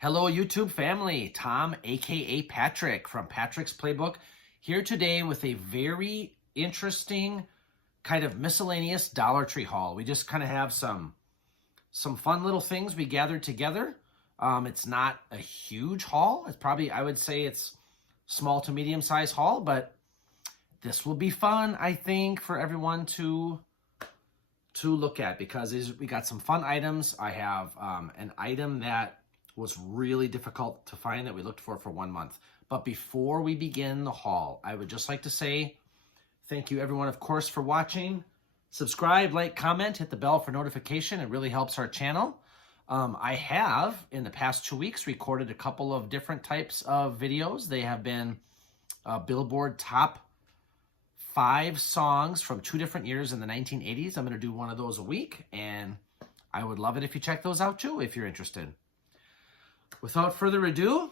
Hello, YouTube family. Tom, aka Patrick from Patrick's Playbook, here today with a very interesting kind of miscellaneous Dollar Tree haul. We just kind of have some fun little things we gathered together. It's not a huge haul. It's probably, I would say it's small to medium size haul, but this will be fun, I think, for everyone to look at because we got some fun items. I have an item that was really difficult to find that we looked for 1 month. But before we begin the haul, I would just like to say thank you everyone, of course, for watching. Subscribe, like, comment, hit the bell for notification. It really helps our channel. I have, in the past 2 weeks, recorded a couple of different types of videos. They have been Billboard top 5 songs from 2 different years in the 1980s. I'm going to do one of those a week, and I would love it if you check those out too, if you're interested. Without further ado,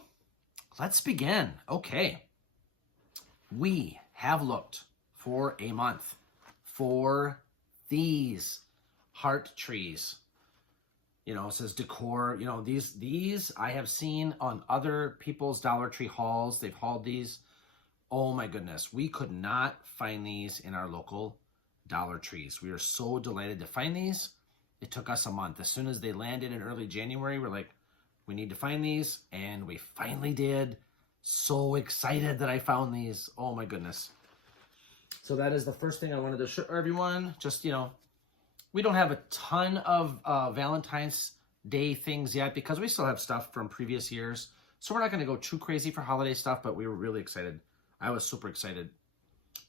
let's begin. Okay, we have looked for a month for these heart trees. You know, it says decor. You know, these I have seen on other people's Dollar Tree hauls. They've hauled these. Oh my goodness, we could not find these in our local Dollar Trees. We are so delighted to find these. It took us a month. As soon as they landed in early January, we're like, we need to find these, and we finally did. So excited that I found these. Oh my goodness. So that is the first thing I wanted to show everyone. Just, you know, we don't have a ton of Valentine's Day things yet because we still have stuff from previous years. So we're not going to go too crazy for holiday stuff, but we were really excited. I was super excited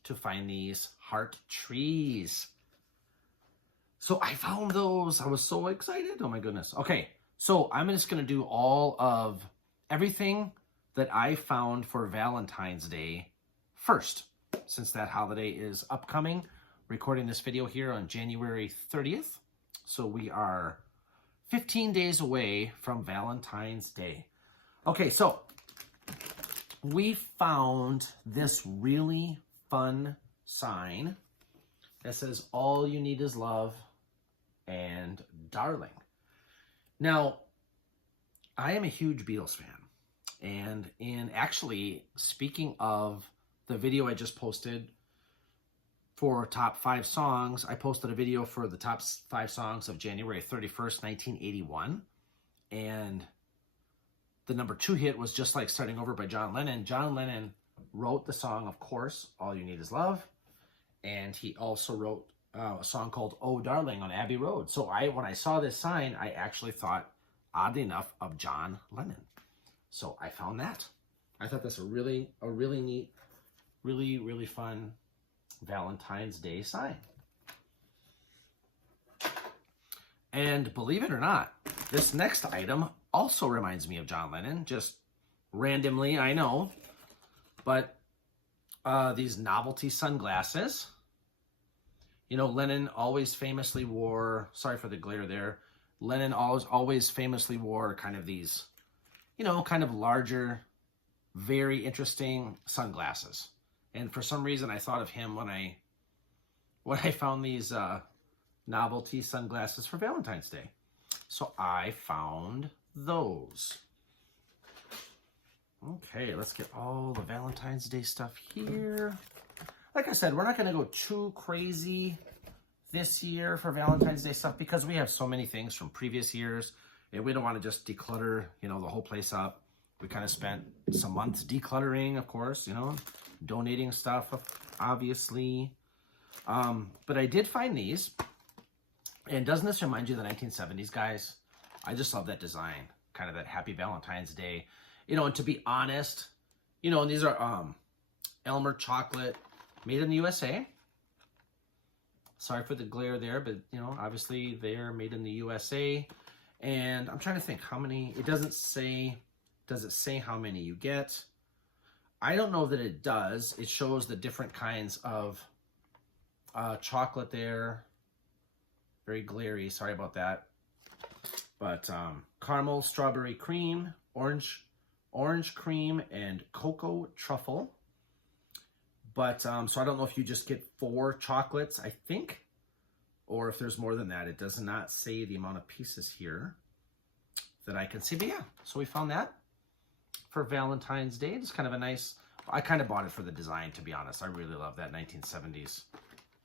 to find these heart trees. So I found those. I was so excited. Oh my goodness. Okay. So I'm just going to do all of everything that I found for Valentine's Day first, since that holiday is upcoming. Recording this video here on January 30th. So we are 15 days away from Valentine's Day. Okay, so we found this really fun sign that says, "All you need is love and darling." Now, I am a huge Beatles fan, and actually, speaking of the video I just posted for top 5 songs, I posted a video for the top 5 songs of January 31st, 1981, and the number 2 hit was Just Like Starting Over by John Lennon. John Lennon wrote the song, of course, All You Need Is Love, and he also wrote a song called Oh Darling on Abbey Road. So when I saw this sign, I actually thought, oddly enough, of John Lennon. So I found that. I thought that's a really neat, really fun Valentine's Day sign. And believe it or not, this next item also reminds me of John Lennon, just randomly, I know. But these novelty sunglasses. You know, Lennon always famously wore, sorry for the glare there, Lennon always famously wore kind of these, you know, kind of larger, very interesting sunglasses. And for some reason, I thought of him when I found these novelty sunglasses for Valentine's Day. So I found those. Okay, let's get all the Valentine's Day stuff here. Like I said, we're not going to go too crazy this year for Valentine's Day stuff because we have so many things from previous years, and we don't want to just declutter, you know, the whole place up. We kind of spent some months decluttering, of course, you know, donating stuff, obviously. But I did find these, and doesn't this remind you of the 1970s, guys? I just love that design, kind of that Happy Valentine's Day. You know, and to be honest, you know, and these are Elmer chocolate, made in the USA. Sorry for the glare there, but, you know, obviously they're made in the USA. And I'm trying to think how many, it doesn't say, does it say how many you get? I don't know that it does. It shows the different kinds of chocolate there. Very glary, sorry about that. But caramel, strawberry cream, orange cream, and cocoa truffle. But, so I don't know if you just get 4 chocolates, I think, or if there's more than that. It does not say the amount of pieces here. that I can see. But yeah, so we found that for Valentine's Day. It's kind of a nice, I kind of bought it for the design, to be honest. I really love that 1970s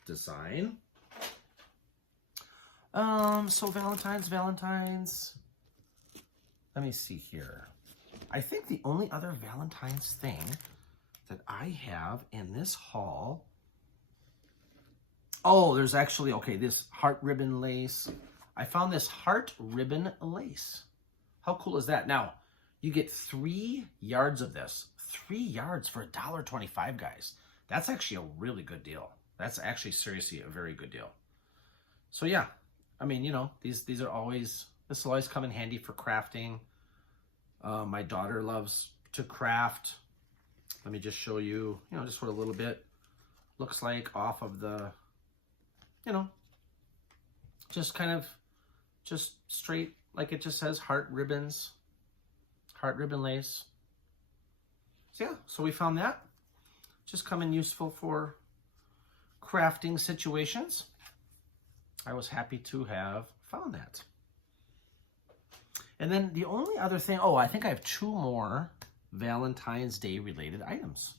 design. So Valentine's. Let me see here. I think the only other Valentine's thing that I have in this haul, oh, there's actually, okay, this heart ribbon lace. I found this heart ribbon lace. How cool is that? Now, you get 3 yards of this. 3 yards for $1.25, guys. That's actually a really good deal. That's actually seriously a very good deal. So yeah, I mean, you know, these are always, this will always come in handy for crafting. My daughter loves to craft. Let me just show you, you know, just what a little bit looks like off of the, you know, just kind of, just straight, like it just says heart ribbons, heart ribbon lace. So yeah, so we found that. Just come in useful for crafting situations. I was happy to have found that. And then the only other thing, oh, I think I have 2 more Valentine's Day related items.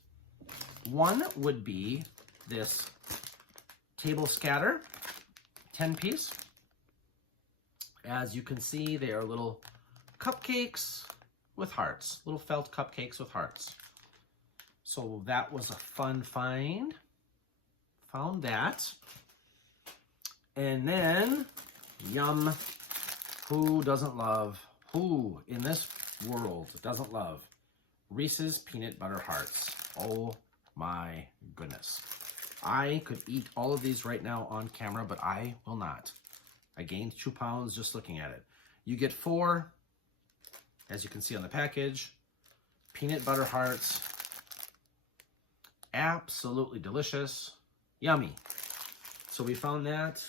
One would be this table scatter 10-piece. As you can see, they are little cupcakes with hearts, little felt cupcakes with hearts. So that was a fun find. Found that. And then, yum, who in this world doesn't love Reese's Peanut Butter Hearts? Oh my goodness. I could eat all of these right now on camera, but I will not. I gained 2 pounds just looking at it. You get 4, as you can see on the package, peanut butter hearts. Absolutely delicious. Yummy. So we found that.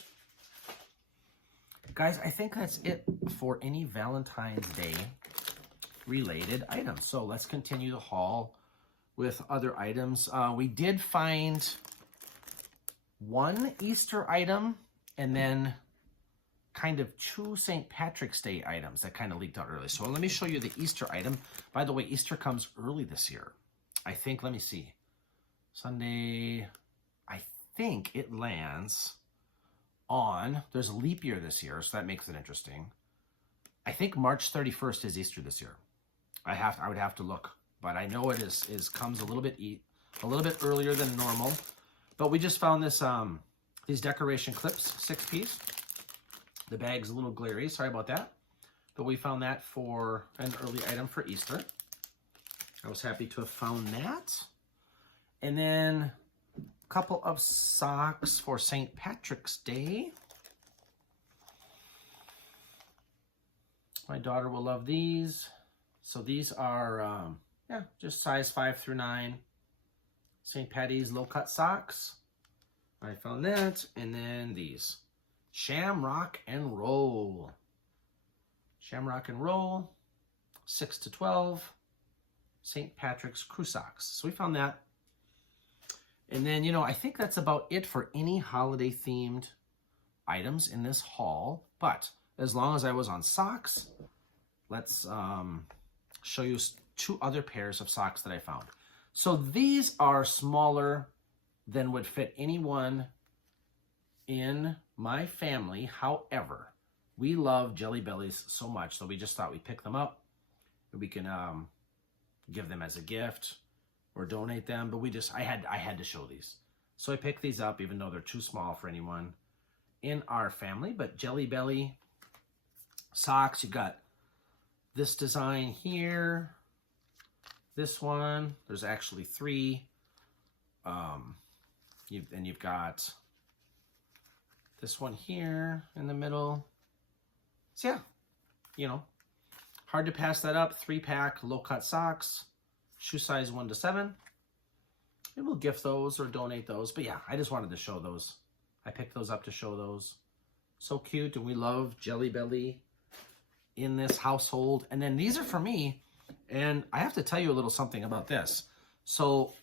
Guys, I think that's it for any Valentine's Day related items. So let's continue the haul with other items. We did find 1 Easter item and then kind of 2 St. Patrick's Day items that kind of leaked out early. So let me show you the Easter item. By the way, Easter comes early this year. I think, let me see. Sunday, I think it lands on, there's a leap year this year, so that makes it interesting. I think March 31st is Easter this year. I would have to look, but I know it comes a little bit earlier than normal. But we just found this these decoration clips, 6-piece. The bag's a little glary, sorry about that. But we found that for an early item for Easter. I was happy to have found that. And then couple of socks for St. Patrick's Day. My daughter will love these. So these are, yeah, just size 5 through 9. St. Patty's low-cut socks. I found that. And then these. Shamrock and Roll. Shamrock and Roll, 6 to 12. St. Patrick's crew socks. So we found that. And then, you know, I think that's about it for any holiday-themed items in this haul. But as long as I was on socks, let's show you 2 other pairs of socks that I found. So these are smaller than would fit anyone in my family. However, we love Jelly Bellies so much, so we just thought we'd pick them up. We can give them as a gift or donate them, but I had to show these. So I picked these up even though they're too small for anyone in our family. But Jelly Belly socks, you got this design here, this one, there's actually 3. You've got this one here in the middle. So yeah, you know, hard to pass that up. 3-pack low-cut socks. Shoe size 1 to 7. And we'll gift those or donate those. But yeah, I just wanted to show those. I picked those up to show those. So cute, and we love Jelly Belly in this household. And then these are for me, and I have to tell you a little something about this. So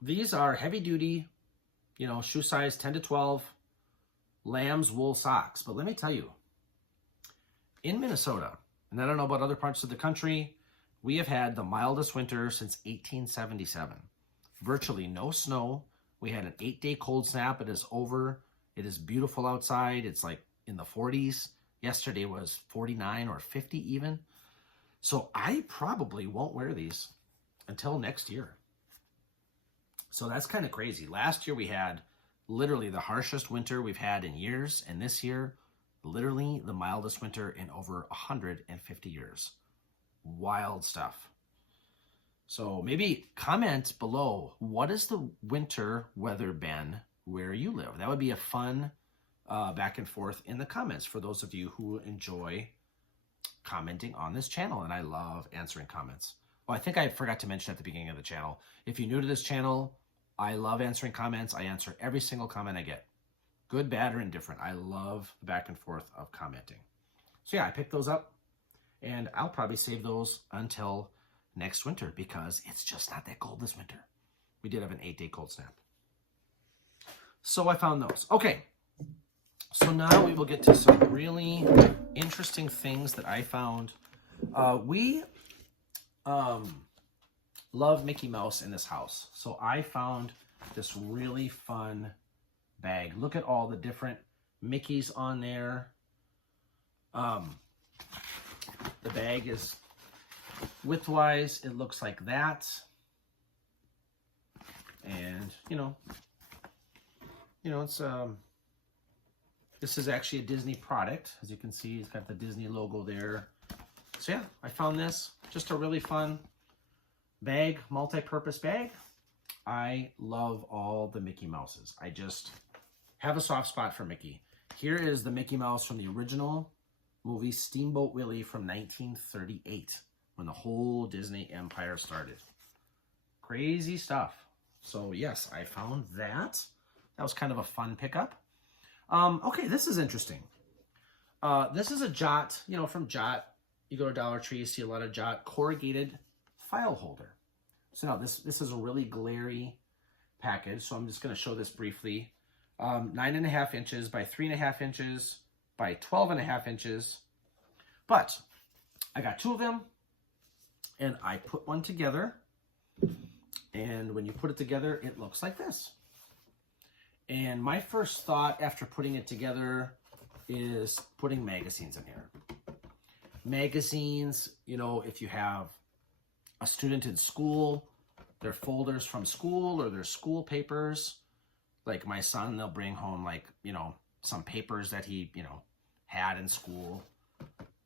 these are heavy duty, you know, shoe size 10 to 12, lamb's wool socks. But let me tell you, in Minnesota, And I don't know about other parts of the country. We have had the mildest winter since 1877. Virtually no snow. We had an 8-day cold snap. It is over. It is beautiful outside. It's like in the 40s. Yesterday was 49 or 50 even. So I probably won't wear these until next year. So that's kind of crazy. Last year we had literally the harshest winter we've had in years. And this year, literally the mildest winter in over 150 years. Wild stuff. So maybe comment below, what has the winter weather been where you live? That would be a fun back and forth in the comments for those of you who enjoy commenting on this channel. And I love answering comments. Well, I think I forgot to mention at the beginning of the channel, if you're new to this channel, I love answering comments. I answer every single comment I get. Good, bad, or indifferent. I love the back and forth of commenting. So yeah, I picked those up and I'll probably save those until next winter because it's just not that cold this winter. We did have an 8-day cold snap. So I found those. Okay. So now we will get to some really interesting things that I found. We love Mickey Mouse in this house. So I found this really fun bag. Look at all the different Mickeys on there. The bag is widthwise, it looks like that. And it's this is actually a Disney product. As you can see, it's got the Disney logo there. So yeah, I found this. Just a really fun bag, multi-purpose bag. I love all the Mickey Mouses. I just have a soft spot for Mickey. Here is the Mickey Mouse from the original movie Steamboat Willie from 1938, when the whole Disney empire started. Crazy stuff. So yes, I found that. That was kind of a fun pickup. Okay, this is interesting. This is a Jot, from Jot. You go to Dollar Tree, you see a lot of Jot corrugated file holder. So now this is a really glary package. So I'm just going to show this briefly. 9.5 inches by 3.5 inches by 12.5 inches. But I got 2 of them and I put one together. And when you put it together, it looks like this. And my first thought after putting it together is putting magazines in here. Magazines, if you have a student in school, their folders from school or their school papers. Like my son, they'll bring home some papers that he, had in school,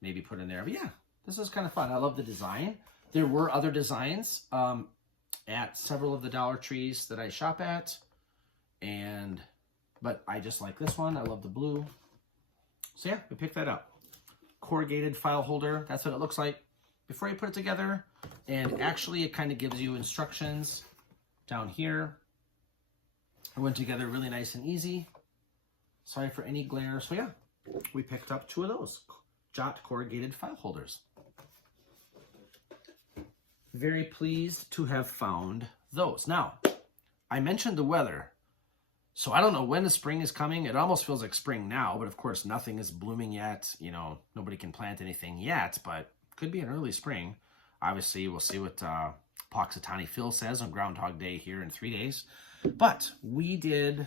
maybe put in there. But yeah, this is kind of fun. I love the design. There were other designs at several of the Dollar Trees that I shop at. But I just like this one. I love the blue. So yeah, we picked that up. Corrugated file holder. That's what it looks like before you put it together. And actually it kind of gives you instructions down here. It went together really nice and easy. Sorry for any glare. So yeah, we picked up 2 of those Jot corrugated file holders. Very pleased to have found those. Now, I mentioned the weather. So I don't know when the spring is coming. It almost feels like spring now, but of course nothing is blooming yet. Nobody can plant anything yet, but could be an early spring. Obviously, we'll see what Poxitani Phil says on Groundhog Day here in 3 days. But we did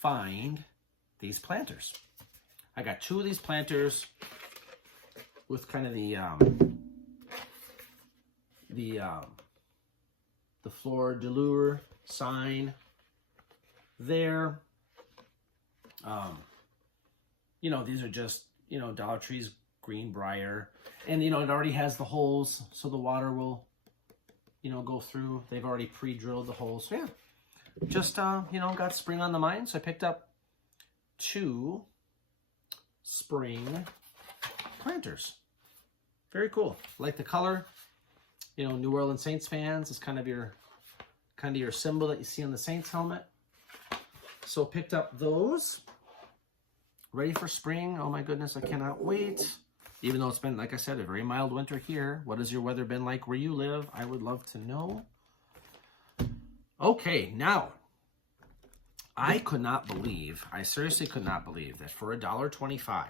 find these planters. I got 2 of these planters with kind of the Fleur de Lure sign there. These are just, Dollar Tree's Greenbrier. And, it already has the holes, so the water will, go through. They've already pre-drilled the holes. So, yeah, just, got spring on the mind. So I picked up 2 spring planters. Very cool. Like the color. New Orleans Saints fans is kind of your symbol that you see on the Saints helmet. So picked up those. Ready for spring. Oh my goodness, I cannot wait. Even though it's been, like I said, a very mild winter here. What has your weather been like where you live? I would love to know. Okay, now, I seriously could not believe that for $1.25,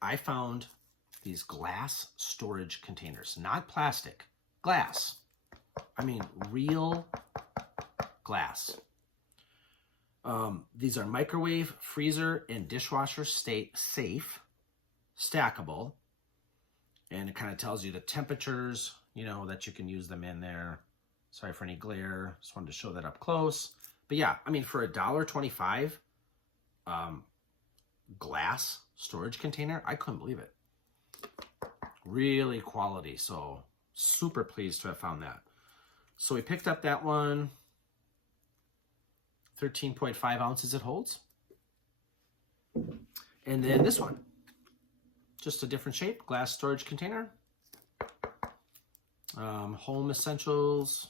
I found these glass storage containers, not plastic, glass. I mean, real glass. These are microwave, freezer, and dishwasher safe, stackable. And it kind of tells you the temperatures, you know, that you can use them in there. Sorry for any glare. Just wanted to show that up close. But yeah, I mean, for $1.25, glass storage container, I couldn't believe it. Really quality. So super pleased to have found that. So we picked up that one. 13.5 ounces it holds. And then this one, just a different shape, glass storage container. Home essentials.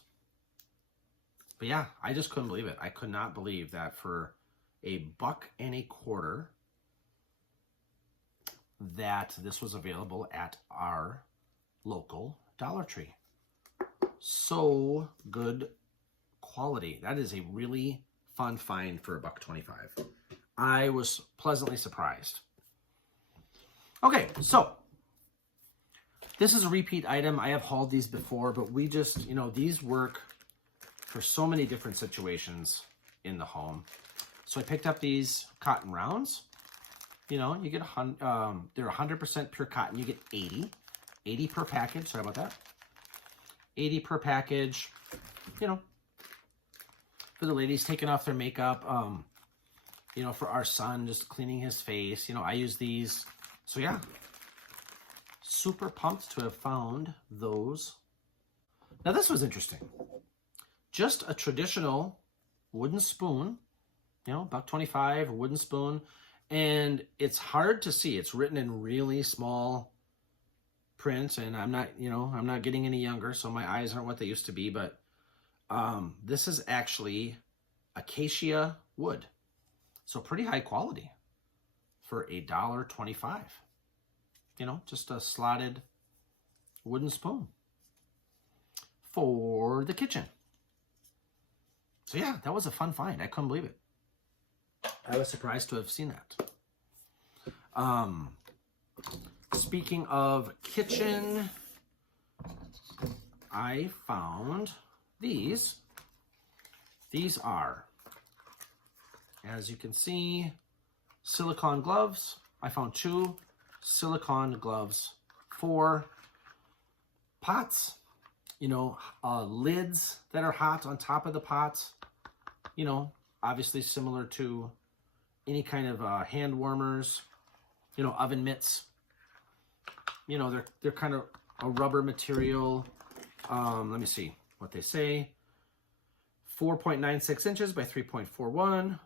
But yeah, I just couldn't believe it. I could not believe that for $1.25 that this was available at our local Dollar Tree. So good quality. That is a really fun find for $1.25. I was pleasantly surprised. Okay, so this is a repeat item. I have hauled these before, but we just, you know, these work for so many different situations in the home. So I picked up these cotton rounds. You know, you get they're 100% pure cotton. You get 80 per package. Sorry about that. 80 per package. You know, for the ladies taking off their makeup. You know, for our son just cleaning his face. You know, I use these. So yeah, super pumped to have found those. Now this was interesting. Just a traditional wooden spoon, you know, $1.25, wooden spoon. And it's hard to see. It's written in really small print, and I'm not, you know, I'm not getting any younger, so my eyes aren't what they used to be, but this is actually acacia wood. So pretty high quality for $1.25. You know, just a slotted wooden spoon for the kitchen. So yeah, that was a fun find. I couldn't believe it. I was surprised to have seen that. Speaking of kitchen, I found these. These are, as you can see, silicone gloves. I found 2 silicone gloves for pots. You know, lids that are hot on top of the pots. You know, obviously similar to any kind of hand warmers, you know, oven mitts. You know, they're kind of a rubber material. Let me see what they say. 4.96 inches by 3.41.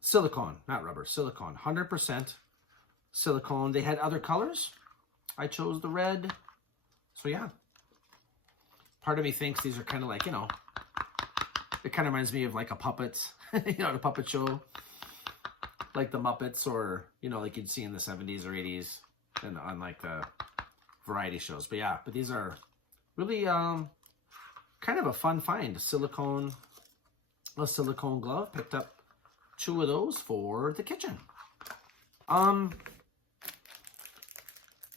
Silicone, not rubber, silicone. 100% silicone. They had other colors. I chose the red. So yeah. Part of me thinks these are kind of like, you know, it kind of reminds me of like a puppet, you know, the puppet show, like the Muppets, or, you know, like you'd see in the 70s or 80s and on like the variety shows. But yeah, but these are really kind of a fun find. A silicone glove. Picked up 2 of those for the kitchen.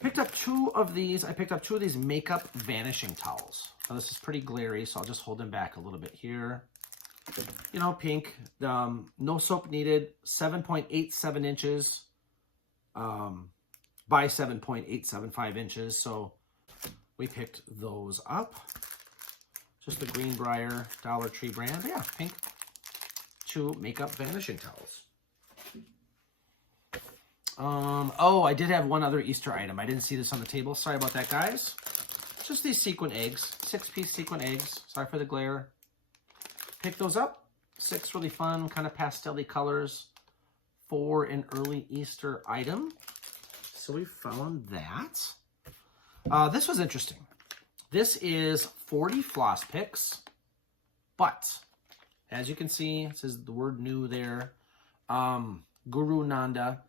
Picked up 2 of these. I picked up 2 of these makeup vanishing towels. Now this is pretty glary, so I'll just hold them back a little bit here. You know, pink. No soap needed. 7.87 inches by 7.875 inches. So we picked those up. Just the Greenbrier Dollar Tree brand. Yeah, pink. 2 makeup vanishing towels. Oh, I did have one other Easter item. I didn't see this on the table. Sorry about that, guys. Just these sequin eggs. 6-piece sequin eggs. Sorry for the glare. Pick those up. 6 really fun, kind of pastel-y colors for an early Easter item. So we found that. This was interesting. This is 40 Floss Picks, but as you can see, it says the word new there. Guru Nanda.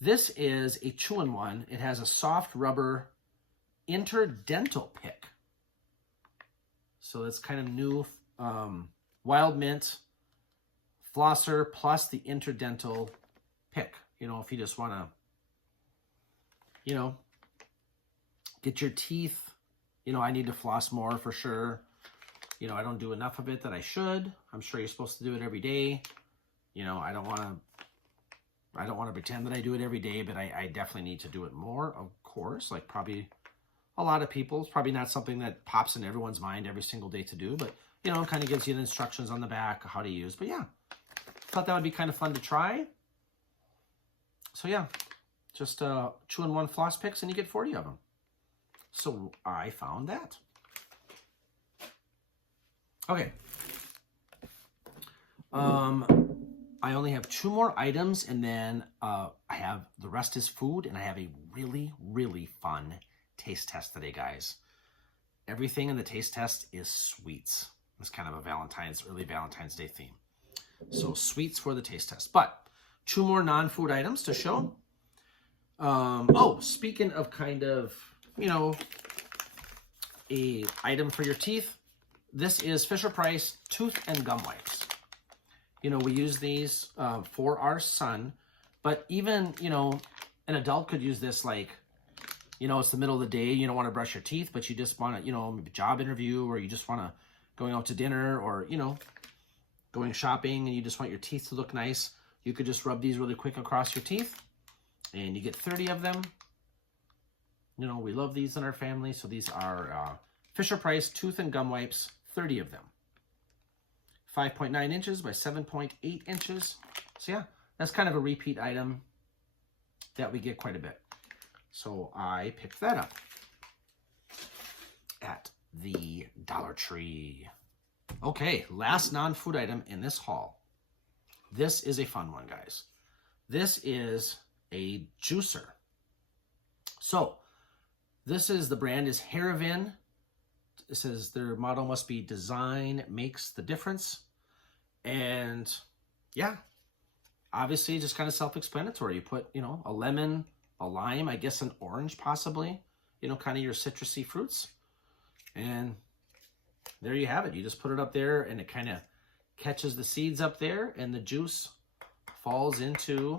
This is a 2-in-1. It has a soft rubber interdental pick. So it's kind of new. Wild mint flosser plus the interdental pick. You know, if you just want to, you know, get your teeth, you know, I need to floss more for sure. You know, I don't do enough of it that I should. I'm sure you're supposed to do it every day. You know, I don't want to pretend that I do it every day, but I definitely need to do it more, of course. Like probably a lot of people. It's probably not something that pops in everyone's mind every single day to do, but, you know, it kind of gives you the instructions on the back of how to use. But yeah, thought that would be kind of fun to try. So yeah, just 2-in-1 Floss Picks and you get 40 of them. So I found that. Okay. I only have 2 more items, and then I have the rest is food, and I have a really, really fun taste test today, guys. Everything in the taste test is sweets. It's kind of a early Valentine's Day theme. So sweets for the taste test. But 2 more non-food items to show. Oh, speaking of kind of, you know, a item for your teeth, this is Fisher-Price tooth and gum wipes. You know, we use these for our son, but even, you know, an adult could use this, like, you know, it's the middle of the day, you don't want to brush your teeth, but you just want to, you know, maybe job interview, or you just want to going out to dinner, or, you know, going shopping, and you just want your teeth to look nice. You could just rub these really quick across your teeth, and you get 30 of them. You know, we love these in our family, so these are Fisher-Price tooth and gum wipes, 30 of them. 5.9 inches by 7.8 inches. So yeah, that's kind of a repeat item that we get quite a bit. So I picked that up at the Dollar Tree. Okay, last non-food item in this haul. This is a fun one, guys. This is a juicer. So this is, the brand is Haravan. It says their motto must be design makes the difference. And yeah, obviously just kind of self-explanatory. You put, you know, a lemon, a lime, I guess an orange possibly, you know, kind of your citrusy fruits. And there you have it. You just put it up there and it kind of catches the seeds up there and the juice falls into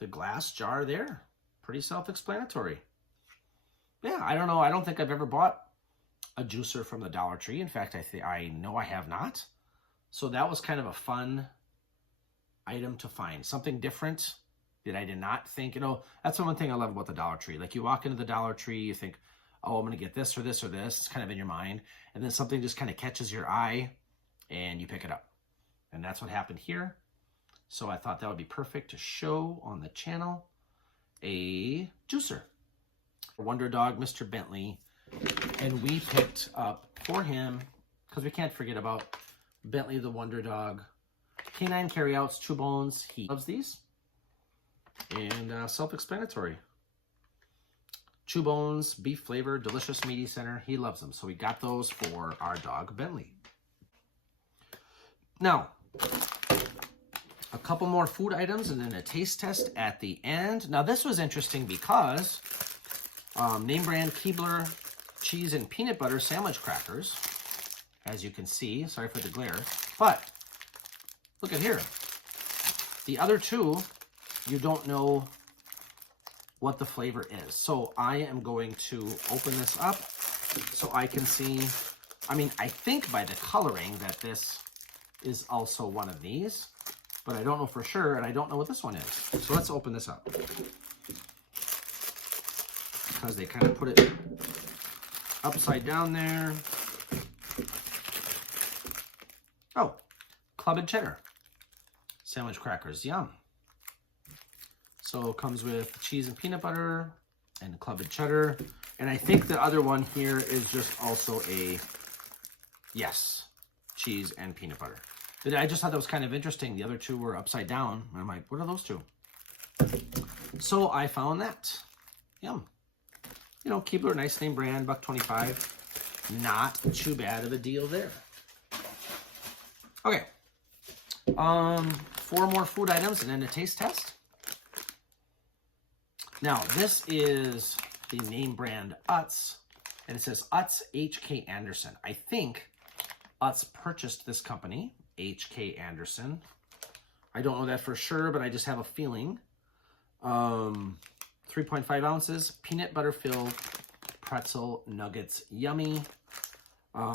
the glass jar there. Pretty self-explanatory. Yeah, I don't know. I don't think I've ever bought a juicer from the Dollar Tree. In fact, I know I have not. So that was kind of a fun item to find. Something different that I did not think, you know, that's the one thing I love about the Dollar Tree. Like you walk into the Dollar Tree, you think, oh, I'm going to get this or this or this. It's kind of in your mind. And then something just kind of catches your eye and you pick it up. And that's what happened here. So I thought that would be perfect to show on the channel. A juicer. Wonder Dog, Mr. Bentley. And we picked up for him, because we can't forget about Bentley the Wonder Dog. Canine carryouts, chew bones. He loves these. And self-explanatory. Chew bones, beef flavor, delicious meaty center. He loves them. So we got those for our dog, Bentley. Now, a couple more food items and then a taste test at the end. Now, this was interesting because name brand Keebler cheese and peanut butter sandwich crackers, as you can see. Sorry for the glare. But look at here. The other two, you don't know what the flavor is. So I am going to open this up so I can see. I mean, I think by the coloring that this is also one of these, but I don't know for sure, and I don't know what this one is. So let's open this up. Because they kind of put it upside down there. Oh, Club and Cheddar sandwich crackers, yum. So it comes with cheese and peanut butter and Club and Cheddar. And I think the other one here is just also a, yes, cheese and peanut butter. But I just thought that was kind of interesting. The other two were upside down. And I'm like, what are those two? So I found that. Yum. You know, Keebler, nice name brand, $1.25. Not too bad of a deal there. Okay. 4 more food items and then a taste test. Now, this is the name brand Utz, and it says Utz H.K. Anderson. I think Utz purchased this company, H.K. Anderson. I don't know that for sure, but I just have a feeling. 3.5 ounces, peanut butter filled pretzel nuggets. Yummy.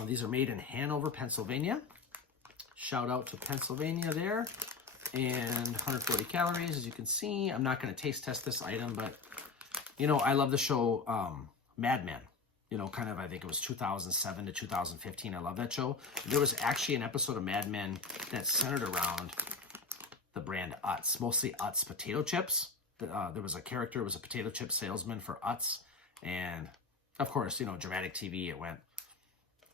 These are made in Hanover, Pennsylvania. Shout out to Pennsylvania there. And 140 calories, as you can see. I'm not going to taste test this item, but, you know, I love the show Mad Men. You know, kind of, I think it was 2007 to 2015. I love that show. There was actually an episode of Mad Men that centered around the brand Utz, mostly Utz potato chips. There was a character, it was a potato chip salesman for Utz. And, of course, you know, dramatic TV, it went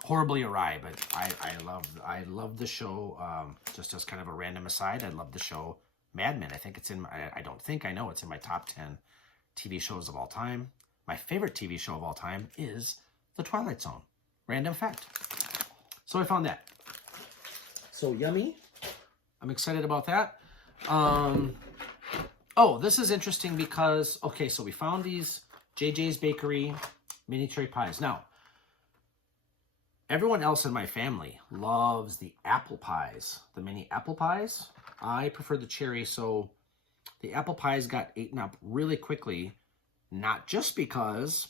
horribly awry, but I love the show. Just as kind of a random aside, I love the show Mad Men. I think it's in my, I know it's in my top 10 TV shows of all time. My favorite TV show of all time is The Twilight Zone. Random fact. So I found that. So yummy. I'm excited about that. Oh, this is interesting because, okay, so we found these JJs Bakery mini tray pies. Now, everyone else in my family loves the apple pies, the mini apple pies. I prefer the cherry, so the apple pies got eaten up really quickly, not just because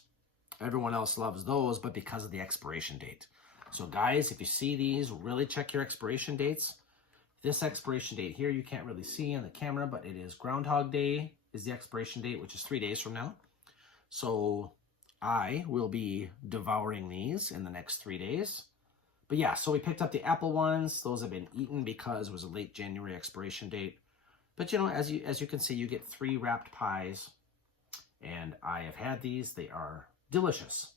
everyone else loves those, but because of the expiration date. So guys, if you see these, really check your expiration dates. This expiration date here, you can't really see on the camera, but it is Groundhog Day is the expiration date, which is 3 days from now. So I will be devouring these in the next 3 days. But yeah, so we picked up the apple ones. Those have been eaten because it was a late January expiration date. But you know, as you can see, you get 3 wrapped pies. And I have had these. They are delicious.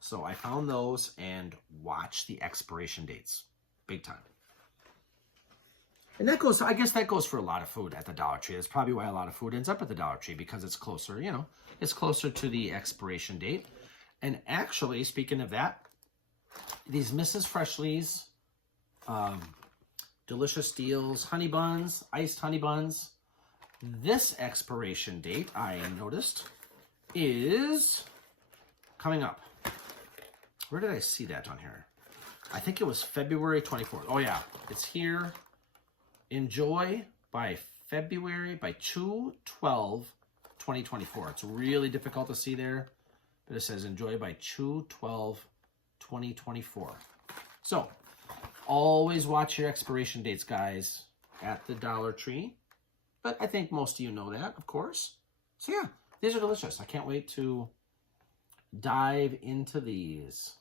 So I found those and watch the expiration dates. Big time. And that goes, I guess that goes for a lot of food at the Dollar Tree. That's probably why a lot of food ends up at the Dollar Tree, because it's closer, you know, it's closer to the expiration date. And actually, speaking of that, these Mrs. Freshley's delicious deals, honey buns, iced honey buns. This expiration date, I noticed, is coming up. Where did I see that on here? I think it was February 24th. Oh yeah, it's here. Enjoy by February, by 2/12/2024. It's really difficult to see there, but it says enjoy by 2/12/2024. So, always watch your expiration dates, guys, at the Dollar Tree. But I think most of you know that, of course. So yeah, these are delicious. I can't wait to dive into these.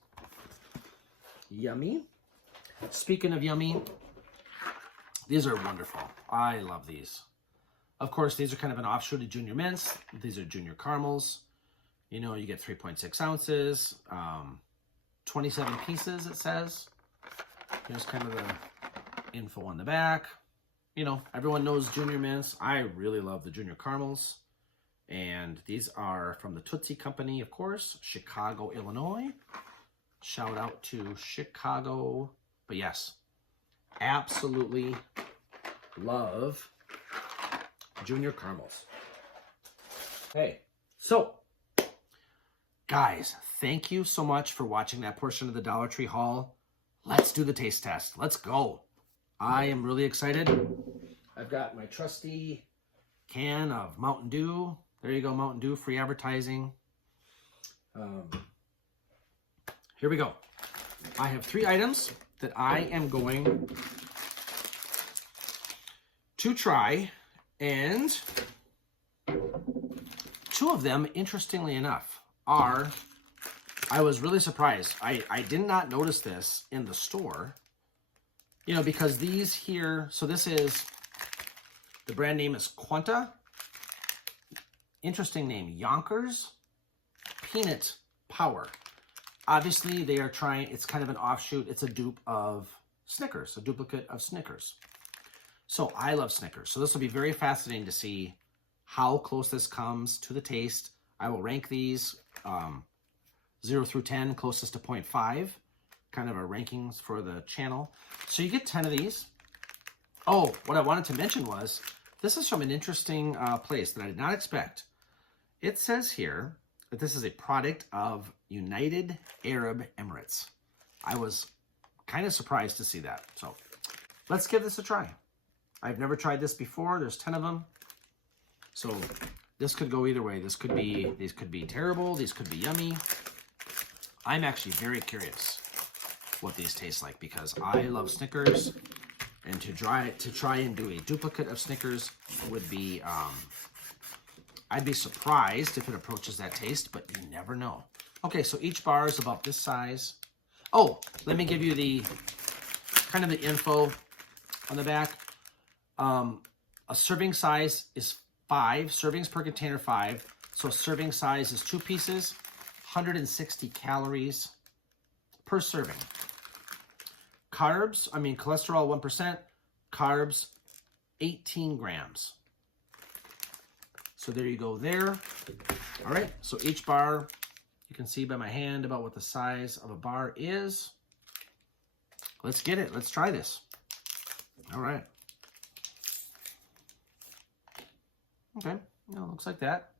Yummy. Speaking of yummy, these are wonderful. I love these. Of course, these are kind of an offshoot of Junior Mints. These are Junior Caramels. You know, you get 3.6 ounces, 27 pieces, it says. Here's kind of the info on the back. You know, everyone knows Junior Mints. I really love the Junior Caramels. And these are from the Tootsie Company, of course, Chicago, Illinois. Shout out to Chicago. But yes, absolutely love Junior Caramels. Hey, so guys, thank you so much for watching that portion of the Dollar Tree haul. Let's do the taste test. Let's go. I am really excited. I've got my trusty can of Mountain Dew. There you go, Mountain Dew, free advertising. Here we go. I have 3 items that I am going to try, and 2 of them, interestingly enough, are, I was really surprised. I did not notice this in the store, you know, because these here, so this is, the brand name is Quanta. Interesting name, Yonkers Peanut Power. Obviously, they are trying, it's kind of an offshoot, it's a dupe of Snickers, a duplicate of Snickers. So I love Snickers. So this will be very fascinating to see how close this comes to the taste. I will rank these 0 through 10, closest to 0.5, kind of our rankings for the channel. So you get 10 of these. Oh, what I wanted to mention was, this is from an interesting place that I did not expect. It says here that this is a product of United Arab Emirates. I was kind of surprised to see that. So let's give this a try. I've never tried this before. There's 10 of them. So This could go either way. These could be terrible. These could be yummy. I'm actually very curious what these taste like because I love Snickers, and to try and do a duplicate of Snickers would be, I'd be surprised if it approaches that taste, but you never know. Okay, so each bar is about this size. Oh, let me give you the kind of the info on the back. A serving size is 5 servings per container, 5. So serving size is 2 pieces, 160 calories per serving. Carbs, cholesterol 1%, carbs 18 grams. So there you go there. All right, so each bar, you can see by my hand about what the size of a bar is. Let's get it. Let's try this. All right. Okay, looks like that.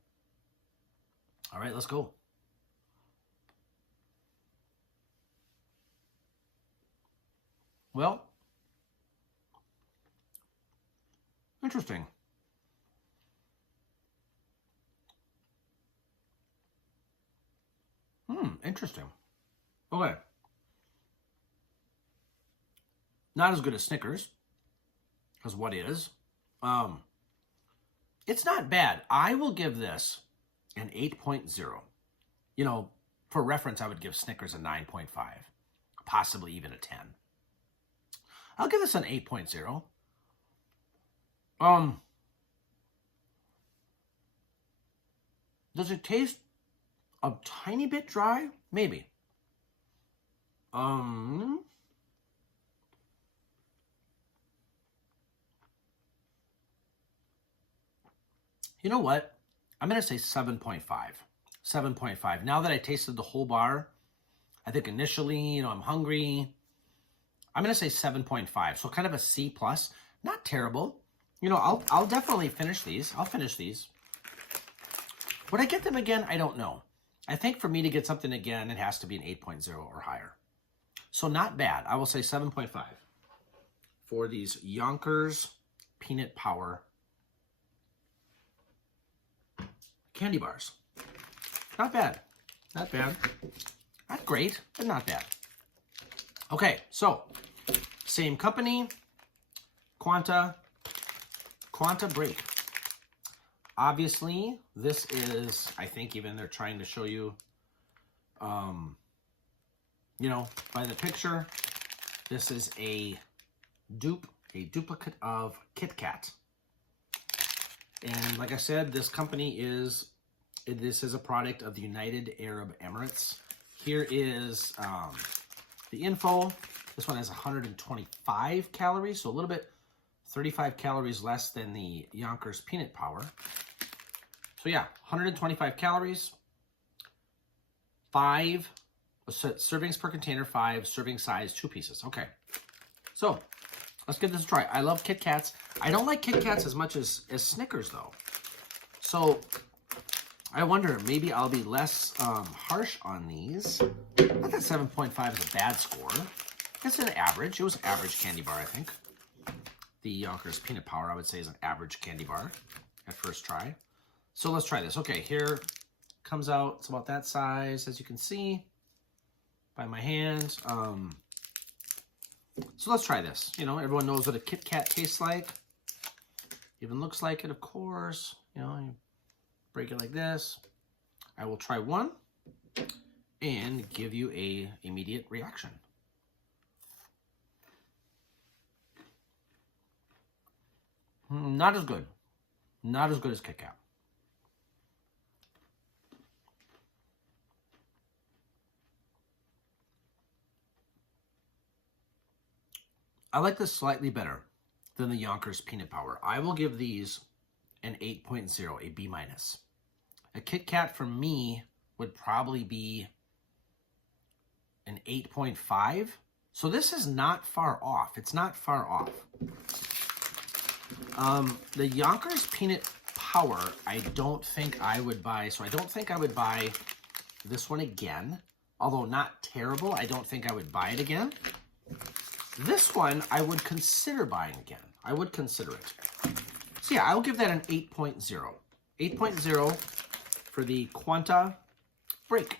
All right, let's go. Well, interesting. Interesting. Okay. Not as good as Snickers, because what is? It's not bad. I will give this an 8.0. You know, for reference, I would give Snickers a 9.5, possibly even a 10. I'll give this an 8.0. Does it taste a tiny bit dry? Maybe. You know what? I'm going to say 7.5. 7.5. Now that I tasted the whole bar, I think initially, I'm hungry. I'm going to say 7.5. So kind of a C+. Not terrible. I'll definitely finish these. I'll finish these. Would I get them again? I don't know. I think for me to get something again, it has to be an 8.0 or higher. So not bad. I will say 7.5 for these Yonkers Peanut Power candy bars. Not bad. Not bad. Not great, but not bad. Okay, so same company, Quant Break. Obviously, this is, I think even they're trying to show you, by the picture, this is a duplicate of Kit Kat. And like I said, this company this is a product of the United Arab Emirates. Here is the info. This one has 125 calories, so a little bit, 35 calories less than the Yonkers Peanut Power. So yeah, 125 calories, 5 servings per container, 5 serving size, 2 pieces. Okay, so let's give this a try. I love Kit Kats. I don't like Kit Kats as much as Snickers though. So I wonder, maybe I'll be less harsh on these. Not that 7.5 is a bad score. It's an average. It was an average candy bar, I think. The Yonkers Peanut Power, I would say, is an average candy bar at first try. So let's try this. Okay, here comes out. It's about that size, as you can see by my hand. So let's try this. Everyone knows what a Kit Kat tastes like. Even looks like it, of course. You break it like this. I will try one and give you a immediate reaction. Not as good. Not as good as Kit Kat. I like this slightly better than the Yonkers Peanut Power. I will give these an 8.0, a B-. A Kit Kat for me would probably be an 8.5. So this is not far off. It's not far off. The Yonkers Peanut Power, I don't think I would buy. So I don't think I would buy this one again. Although not terrible, I don't think I would buy it again. This one, I would consider buying again. I would consider it. So yeah, I'll give that an 8.0. 8.0 for the Quant Break.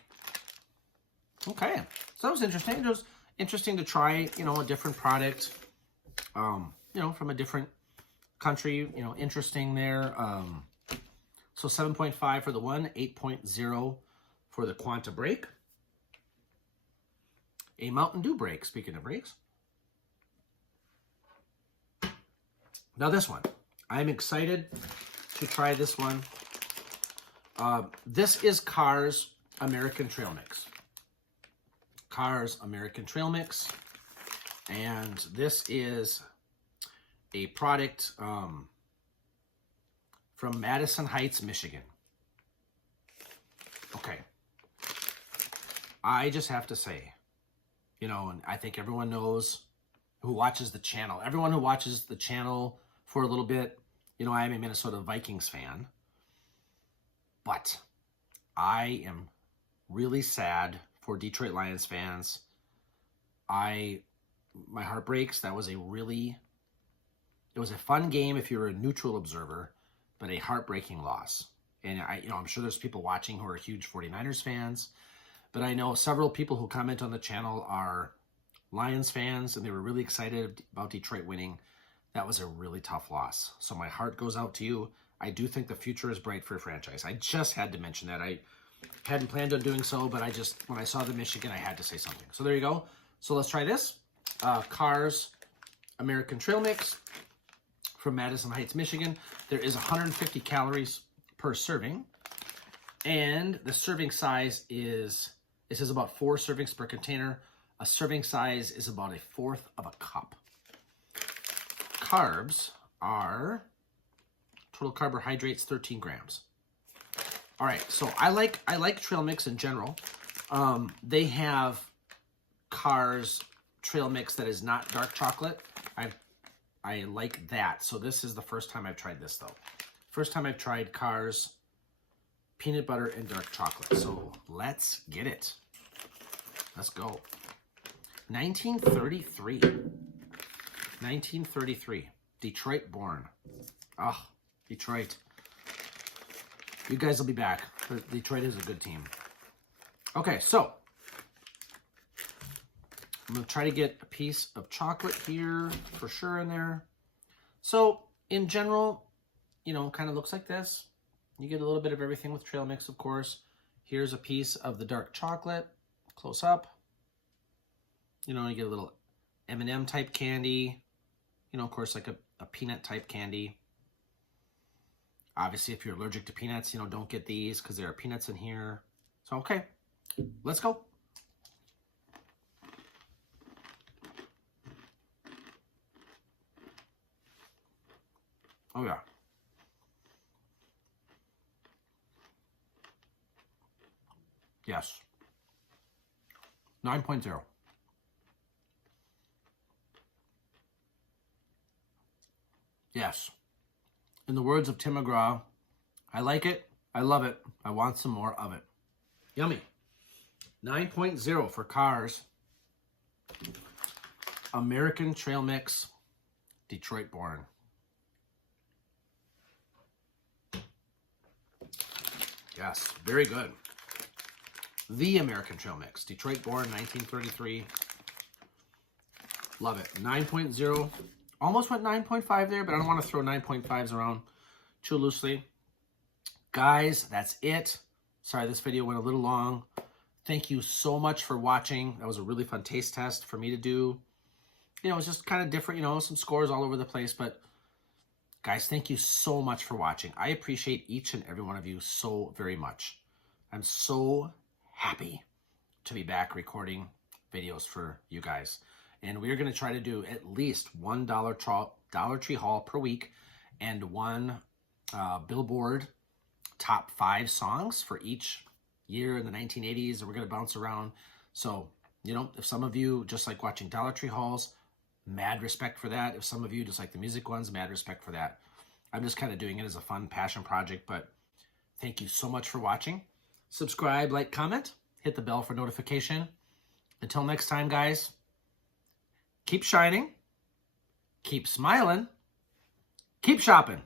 Okay, so that was interesting. It was interesting to try, you know, a different product, you know, from a different country, you know, interesting there. So 7.5 for the one, 8.0 for the Quant Break. A Mountain Dew break, speaking of breaks. Now this one, I'm excited to try this one. This is Cars American Trail Mix. Cars American Trail Mix. And this is a product from Madison Heights, Michigan. Okay. I just have to say, you know, and I think everyone knows who watches the channel. Everyone who watches the channel for a little bit, you know, I am a Minnesota Vikings fan. But I am really sad for Detroit Lions fans. My heart breaks. That was it was a fun game if you're a neutral observer, but a heartbreaking loss. And I'm sure there's people watching who are huge 49ers fans, but I know several people who comment on the channel are Lions fans, and they were really excited about Detroit winning. That was a really tough loss. So my heart goes out to you. I do think the future is bright for your franchise. I just had to mention that. I hadn't planned on doing so, but when I saw the Michigan, I had to say something. So there you go. So let's try this. Cars American Trail Mix from Madison Heights, Michigan. There is 150 calories per serving. And the serving size is, it says about 4 servings per container. A serving size is about 1/4 of a cup. Carbs are total carbohydrates 13 grams. All right, so I like trail mix in general. They have Cars trail mix that is not dark chocolate. I like that. So this is the first time I've tried this though. First time I've tried Cars peanut butter and dark chocolate. So let's get it. Let's go. 1933. 1933. Detroit born. Oh, Detroit. You guys will be back. Detroit is a good team. Okay, so I'm going to try to get a piece of chocolate here for sure in there. So in general, you know, kind of looks like this. You get a little bit of everything with trail mix, of course. Here's a piece of the dark chocolate, close up. You know, you get a little M&M type candy. You know, of course, like a peanut type candy. Obviously, if you're allergic to peanuts, you know, don't get these because there are peanuts in here. So, okay, let's go. Oh, yeah. Yes. 9.0. Yes. In the words of Tim McGraw, I like it, I love it, I want some more of it. Yummy. 9.0 for Cars. American Trail Mix, Detroit born. Yes, very good. The American Trail Mix, Detroit born, 1933. Love it. 9.0. Almost went 9.5 there, but I don't want to throw 9.5s around too loosely. Guys, that's it. Sorry, this video went a little long. Thank you so much for watching. That was a really fun taste test for me to do. You know, it's just kind of different, you know, some scores all over the place, but guys, thank you so much for watching. I appreciate each and every one of you so very much. I'm so happy to be back recording videos for you guys. And we're going to try to do at least one Dollar Tree haul per week and one Billboard top 5 songs for each year in the 1980s. And we're going to bounce around. So, you know, if some of you just like watching Dollar Tree hauls, mad respect for that. If some of you just like the music ones, mad respect for that. I'm just kind of doing it as a fun passion project, but thank you so much for watching. Subscribe, like, comment, hit the bell for notification. Until next time, guys, keep shining, keep smiling, keep shopping.